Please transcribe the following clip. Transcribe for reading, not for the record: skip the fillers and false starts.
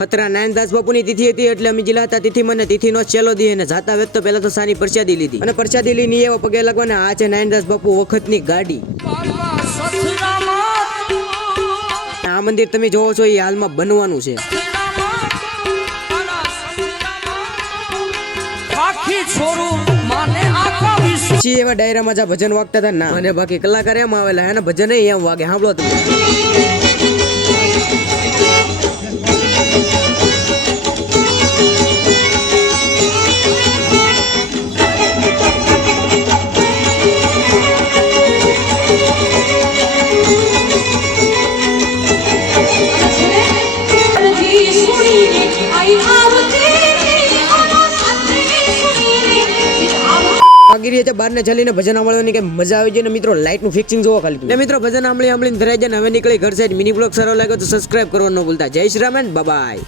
પતરા નારાયણદાસ બાપુની તિથિ હતી એટલે અમે જિલ્લા હતા તિથિ મને તિથિનો છેલ્લો દી અને જાતા વ્યક્ત પહેલા તો સાની પ્રસાદી લીધી અને પ્રસાદી લઈને એવા પગે લાગવાના. આ છે નારાયણદાસ બાપુ વખતની ગાડી. આ મંદિર તમે જોવો છો એ હાલમાં બનવાનું છે. પછી એવા ડાયરામાં જા ભજન વાગતા હતા ના અને બાકી કલાકાર એમ આવેલા એના ભજન એમ વાગે. સાંભળો તમે. બારને ચાલીને ભજન સાંભળવાની કે મજા આવી જાય ને મિત્રો. લાઈટ નું ફિક્સિંગ જોવો ખાલી ને મિત્રો. ભજન સાંભળીને ધરાઈ જાય. હવે નીકળી ઘર સાઈડ. મિની બ્લોગ સારો લાગ્યો તો સબસ્ક્રાઇબ કરવાનું ન ભૂલતા. જય શ્રી રામ એન્ડ બાય.